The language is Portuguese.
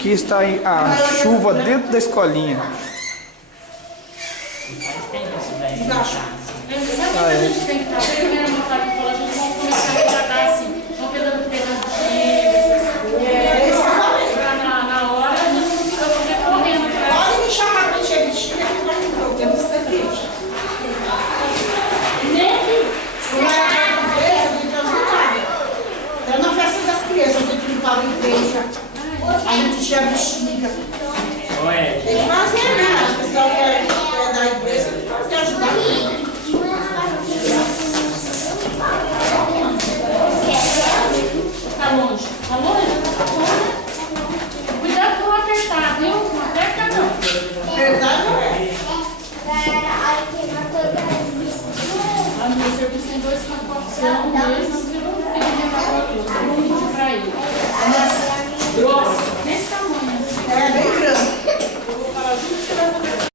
Aqui está a chuva dentro da escolinha. Tem isso daí, né? Sabe o que a gente tem que fazer? A gente vai começar a tratar assim, vamos pegando na hora, a gente não fica correndo atrás. Pode me chamar para encher bexiga que eu vou no programa de serviço. Era na festa das crianças, a gente limpava a igreja, a gente tinha bexiga.